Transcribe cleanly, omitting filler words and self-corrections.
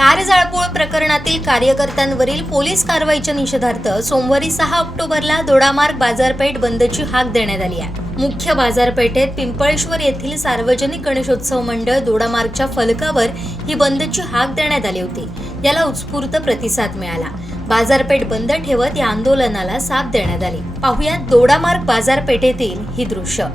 Car जाळपोळ प्रकरणातील कार्यकर्त्यांवरील police कारवाईच्या निषेधार्थ सोमवारी 6 ऑक्टोबरला दोडामार्ग बाजारपेठ बंदची हाक देण्यात आली आहे। मुख्य बाजारपेठेत पिंपळेश्वर येथील सार्वजनिक गणेशोत्सव मंडळ दोडामार्गच्या फलकावर ही बंदची हाक देण्यात आली होती। याला उत्स्फूर्त प्रतिसाद मिळाला। बाजारपेठ बंद ठेवत या आंदोलनाला साथ देण्यात आली। पाहुयात दोडामार्ग बाजारपेठेतील ही दृश्य।